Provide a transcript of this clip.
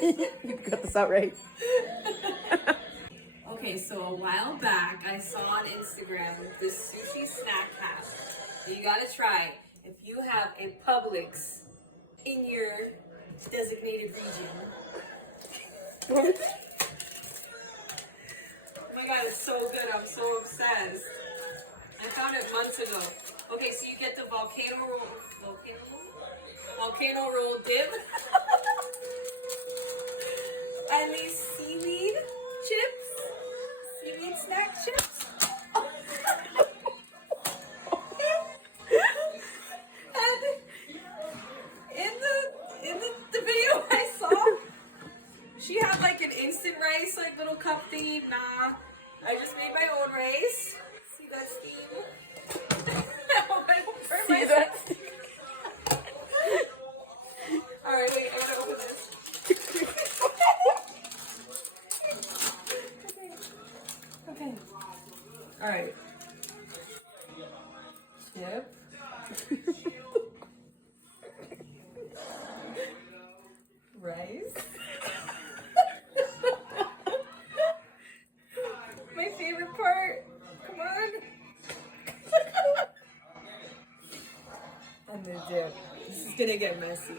You got this out right. Okay, so a while back, I saw on Instagram this sushi snack pack that you gotta try if you have a Publix in your designated region. Oh my god, it's so good. I'm so obsessed. I found it months ago. Okay, so you get the volcano roll dip and these seaweed chips, seaweed snack chips. And in the video I saw, she had like an instant rice, like little cup thingy. Nah, I just made my own rice. See that steam? I don't burn See myself. that? Alright, wait, I gotta open this. Okay. Alright. Yep. Rice. My favorite part. Come on. And the dip. This is gonna get messy.